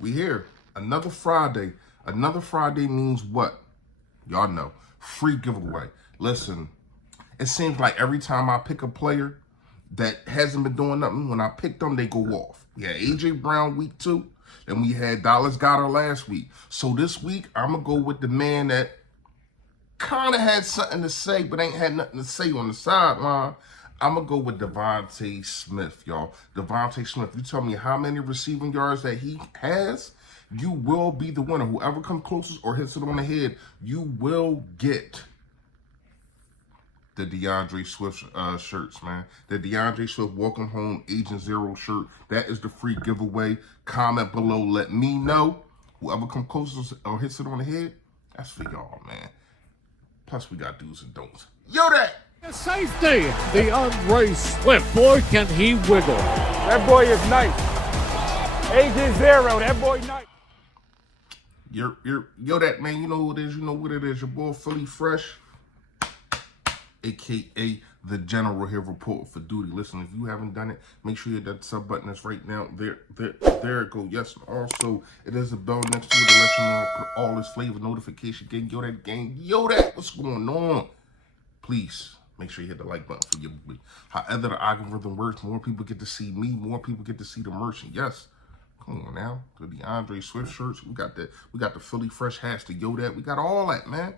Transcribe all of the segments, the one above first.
We here. Another Friday. Another Friday means what? Y'all know. Free giveaway. Listen, it seems like every time I pick a player that hasn't been doing nothing, when I pick them, they go off. We had AJ Brown week 2, and we had Dallas Goedert last week. So this week, I'm going to go with the man that kind of had something to say, but ain't had nothing to say on the sideline. I'm going to go with DeVonta Smith, y'all. DeVonta Smith, you tell me how many receiving yards that he has, you will be the winner. Whoever comes closest or hits it on the head, you will get the DeAndre Swift shirts, man. The DeAndre Swift Welcome Home Agent Zero shirt. That is the free giveaway. Comment below. Let me know. Whoever comes closest or hits it on the head, that's for y'all, man. Plus, we got do's and don'ts. Yo, that! Safety, the DeAndre Swift. Boy, can he wiggle. That boy is nice. Agent Zero, that boy nice. Yo, that, man, you know who it is. You know what it is. Your boy, Philly Fresh, a.k.a. the General here, reporting for duty. Listen, if you haven't done it, make sure you hit that sub button that's right now. There it go. Yes, also, it is a bell next to it to let you know all this flavor notification. Yo, that gang. Yo, that, what's going on? Please, make sure you hit the like button for your boy. However the algorithm works, more people get to see me, more people get to see the merch. And yes, come on now, the DeAndre Swift shirts. We got the Philly Fresh hats, the Yo that. We got all that, man.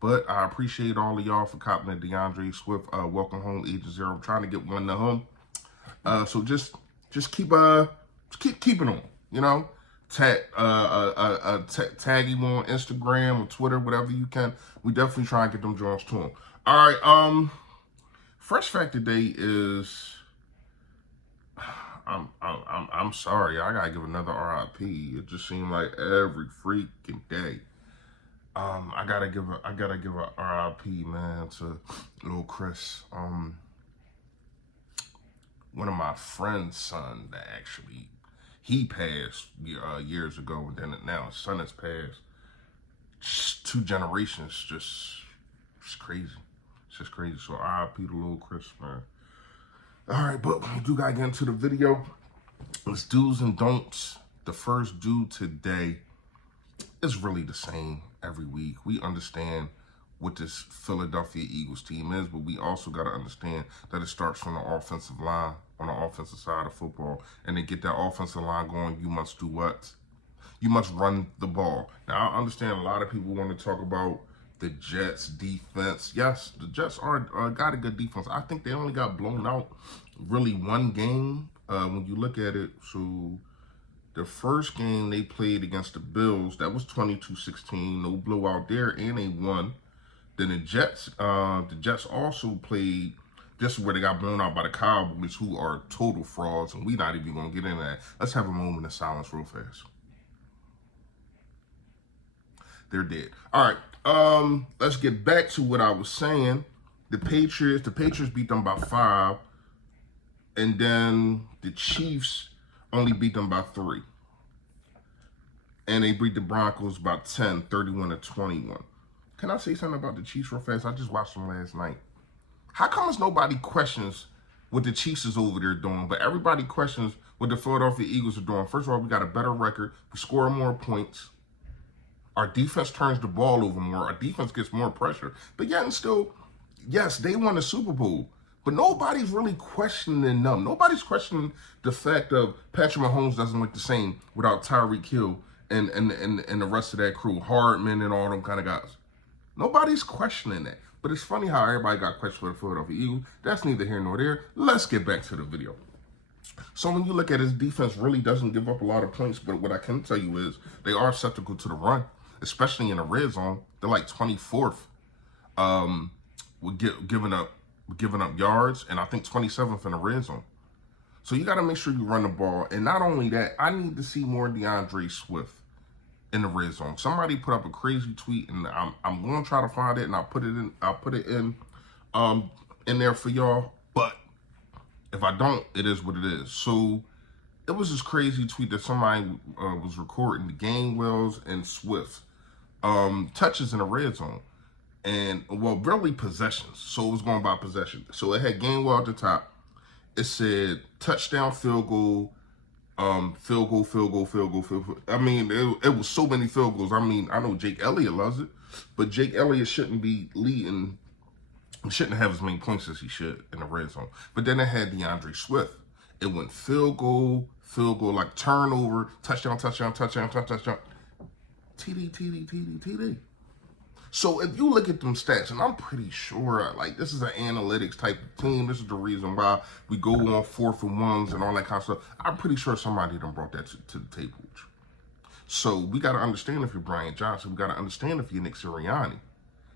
But I appreciate all of y'all for copping the DeAndre Swift Welcome Home Agent Zero. I'm trying to get one to him. So just keep keeping on, you know. Tag him on Instagram or Twitter, whatever you can. We definitely try and get them joints to him. All right, fresh fact today is I'm sorry, I gotta give another RIP. It just seemed like every freaking day. I gotta give a RIP, man, to little Chris. One of my friend's son that actually he passed years ago, and then now his son has passed. Just 2 generations, just crazy. It's just crazy. So RIP to little Chris, man. All right, but we do gotta get into the video. Let's do's and don'ts. The first do today is really the same every week. We understand what this Philadelphia Eagles team is, but we also got to understand that it starts from the offensive line, on the offensive side of football. And to get that offensive line going, you must do what? You must run the ball. Now, I understand a lot of people want to talk about the Jets' defense. Yes, the Jets got a good defense. I think they only got blown out really one game when you look at it. So the first game they played against the Bills, that was 22-16. No blowout there, and they won. Then the Jets also played, this is where they got blown out by the Cowboys, who are total frauds, and we're not even going to get into that. Let's have a moment of silence real fast. They're dead. All right, let's get back to what I was saying. The Patriots beat them by 5, and then the Chiefs only beat them by 3. And they beat the Broncos by 10, 31-21. Can I say something about the Chiefs real fast? I just watched them last night. How come nobody questions what the Chiefs is over there doing, but everybody questions what the Philadelphia Eagles are doing? First of all, we got a better record. We score more points. Our defense turns the ball over more. Our defense gets more pressure. But yet and still, yes, they won the Super Bowl. But nobody's really questioning them. Nobody's questioning the fact of Patrick Mahomes doesn't look the same without Tyreek Hill and the rest of that crew, Hardman and all them kind of guys. Nobody's questioning that. But it's funny how everybody got questioned for the Philadelphia Eagles. That's neither here nor there. Let's get back to the video. So when you look at his defense, really doesn't give up a lot of points. But what I can tell you is they are susceptible to the run, especially in the red zone. They're like 24th with giving up yards, and I think 27th in the red zone. So you got to make sure you run the ball. And not only that, I need to see more DeAndre Swift in the red zone. Somebody put up a crazy tweet, and I'm going to try to find it, and I'll put it in there for y'all. But if I don't, it is what it is. So it was this crazy tweet that somebody was recording the Gainwells and Swift touches in the red zone. And, well, really possessions. So it was going by possession. So it had Gainwell at the top. It said touchdown, field goal, Field goal, field goal, field goal, field goal. I mean, it was so many field goals. I mean, I know Jake Elliott loves it, but Jake Elliott shouldn't be leading. He shouldn't have as many points as he should in the red zone. But then it had DeAndre Swift. It went field goal, like turnover, touchdown, touchdown, touchdown, touchdown, TD, TD, TD, TD. So if you look at them stats, and I'm pretty sure, like, this is an analytics type of team. This is the reason why we go on 4th and 1s and all that kind of stuff. I'm pretty sure somebody done brought that to the table. So we got to understand if you're Brian Johnson. We got to understand if you're Nick Sirianni.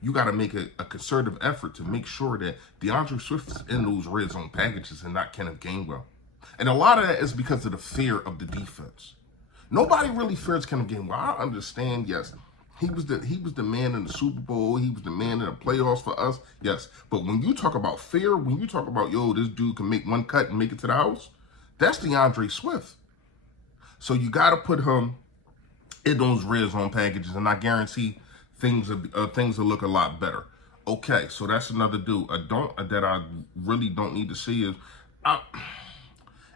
You got to make a concerted effort to make sure that DeAndre Swift is in those red zone packages and not Kenneth Gainwell. And a lot of that is because of the fear of the defense. Nobody really fears Kenneth Gainwell. I understand, yes. He was the man in the Super Bowl. He was the man in the playoffs for us. Yes. But when you talk about fear, when you talk about, yo, this dude can make one cut and make it to the house, that's DeAndre Swift. So you got to put him in those red zone packages, and I guarantee things will look a lot better. Okay, so that's another dude. That I really don't need to see is,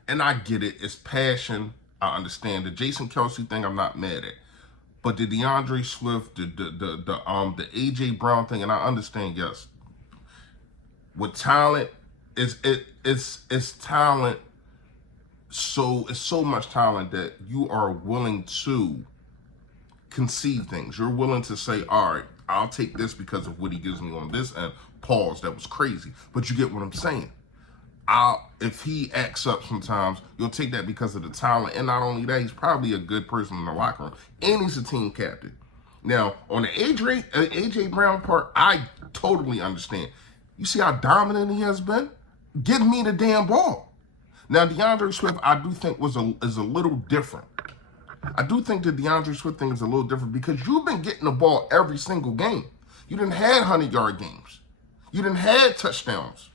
and I get it. It's passion. I understand the Jason Kelce thing. I'm not mad at. But the DeAndre Swift, the AJ Brown thing, and I understand, yes. With talent, it's talent. So it's so much talent that you are willing to conceive things. You're willing to say, all right, I'll take this because of what he gives me on this end. Pause. That was crazy. But you get what I'm saying. If he acts up sometimes, you'll take that because of the talent. And not only that, he's probably a good person in the locker room. And he's a team captain. Now, on the AJ Brown part, I totally understand. You see how dominant he has been? Give me the damn ball. Now, DeAndre Swift, I do think is a little different. I do think the DeAndre Swift thing is a little different because you've been getting the ball every single game. You didn't have 100-yard games. You didn't have touchdowns.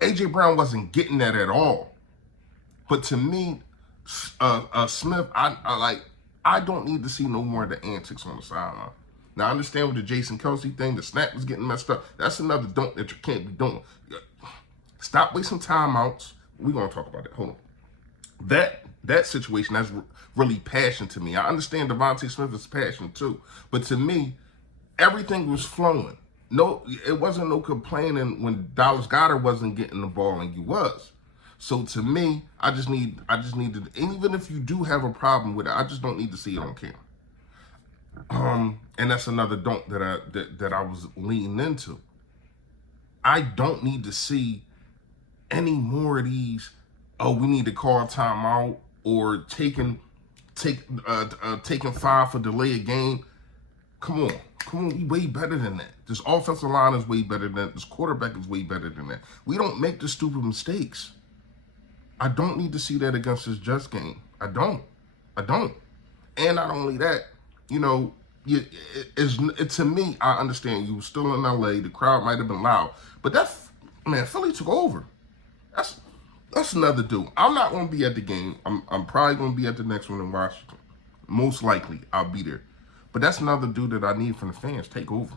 AJ Brown wasn't getting that at all. But to me, Smith, I don't need to see no more of the antics on the sideline. Now, I understand with the Jason Kelce thing, the snap was getting messed up. That's another don't that you can't be doing. Stop wasting timeouts. We're going to talk about that. Hold on. That situation, that's really passion to me. I understand Devontae Smith is passion too. But to me, everything was flowing. No, it wasn't no complaining when Dallas Goedert wasn't getting the ball and you was. So to me, I just need to, and even if you do have a problem with it, I just don't need to see it on camera. And that's another don't that I was leaning into. I don't need to see any more of these. Oh, we need to call timeout or taking 5 for delay a game. Come on, we way better than that. This offensive line is way better than that. This quarterback is way better than that. We don't make the stupid mistakes. I don't need to see that against this Jets game. I don't. And not only that, you know, to me, I understand you were still in LA. The crowd might have been loud, but Philly took over. That's another dude. I'm not going to be at the game. I'm probably going to be at the next one in Washington. Most likely, I'll be there. But that's another dude that I need from the fans. Take over.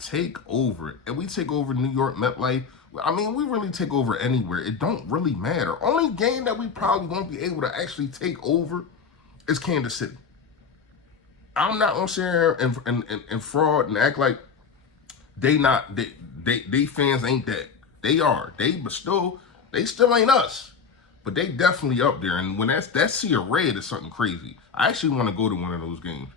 Take over. And we take over New York, MetLife. I mean, we really take over anywhere. It don't really matter. Only game that we probably won't be able to actually take over is Kansas City. I'm not going to sit here and fraud and act like they fans ain't that. They are. They still ain't us. But they definitely up there. And when that sea of red is something crazy. I actually want to go to one of those games.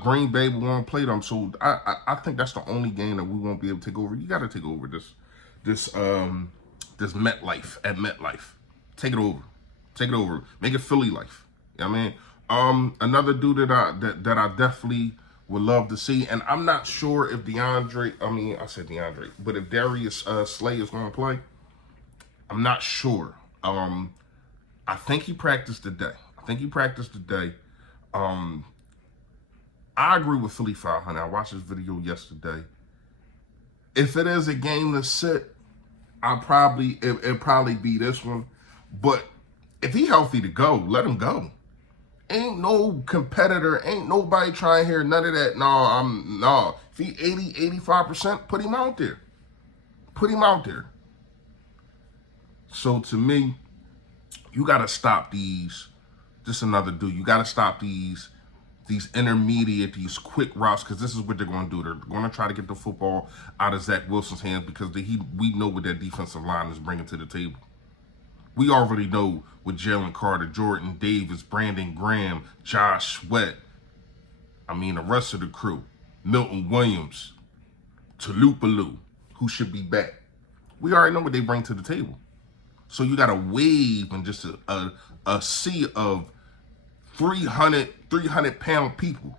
Green Bay will want to play them, so I think that's the only game that we won't be able to take over. You got to take over this MetLife at MetLife. Take it over. Make it Philly life. You know what I mean? Another dude that I definitely would love to see, and I'm not sure if but if Darius Slay is going to play, I'm not sure. I think he practiced today. I agree with Philly 500. I watched this video yesterday. If it is a game to sit, it'll probably be this one. But if he healthy to go, let him go. Ain't no competitor, ain't nobody trying to hear none of that. No. If he 80, 85%, put him out there. So to me, You got to stop these. Just another dude. You got to stop these intermediate, these quick routes, because this is what they're going to do. They're going to try to get the football out of Zach Wilson's hands because we know what that defensive line is bringing to the table. We already know with Jalen Carter, Jordan Davis, Brandon Graham, Josh Sweat, the rest of the crew, Milton Williams, Tulupalu, who should be back. We already know what they bring to the table. So you got a wave and just a sea of 300-pound people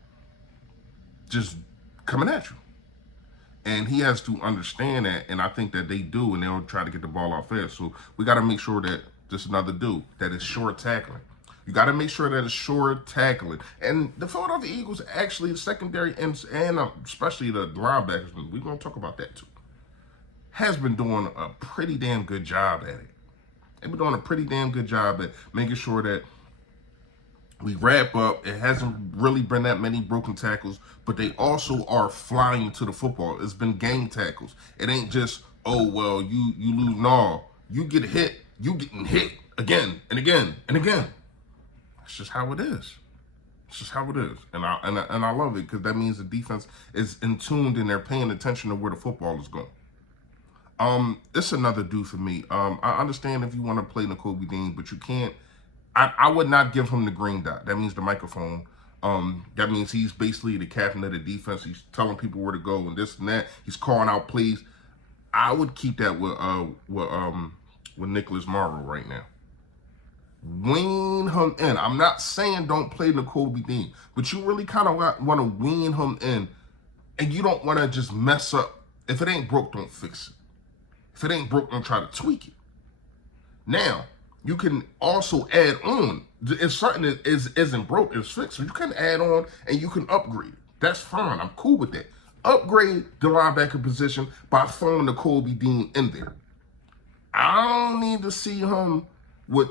just coming at you. And he has to understand that, and I think that they do, and they'll try to get the ball off fast. So we got to make sure that just another dude that is short tackling. You got to make sure that it's short tackling. And the Philadelphia Eagles, actually, the secondary and especially the linebackers, we're going to talk about that too, has been doing a pretty damn good job at it. They've been doing a pretty damn good job at making sure that we wrap up. It hasn't really been that many broken tackles, but they also are flying to the football. It's been gang tackles. It ain't just, oh, well, you lose. No, you get hit. You getting hit again and again and again. It's just how it is. It's just how it is. And I love it because that means the defense is in tuned and they're paying attention to where the football is going. It's another dude for me. I understand if you want to play Nakobe Dean, but you can't. I would not give him the green dot. That means the microphone. That means he's basically the captain of the defense. He's telling people where to go and this and that. He's calling out plays. I would keep that with Nicholas Morrow right now. Wean him in. I'm not saying don't play Nakobe Dean, but you really kind of want to wean him in, and you don't want to just mess up. If it ain't broke, don't fix it. If it ain't broke, don't try to tweak it. Now, you can also add on. If something isn't broke, it's fixed. So you can add on and you can upgrade it. That's fine. I'm cool with that. Upgrade the linebacker position by throwing Nakobe Dean in there. I don't need to see him with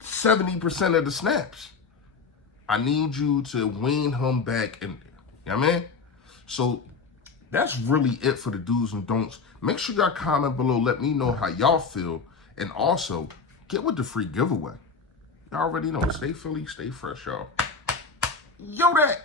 70% of the snaps. I need you to wean him back in there. You know what I mean? So that's really it for the do's and don'ts. Make sure y'all comment below. Let me know how y'all feel. And also, get with the free giveaway. Y'all already know. Stay Philly, stay fresh, y'all. Yo, that.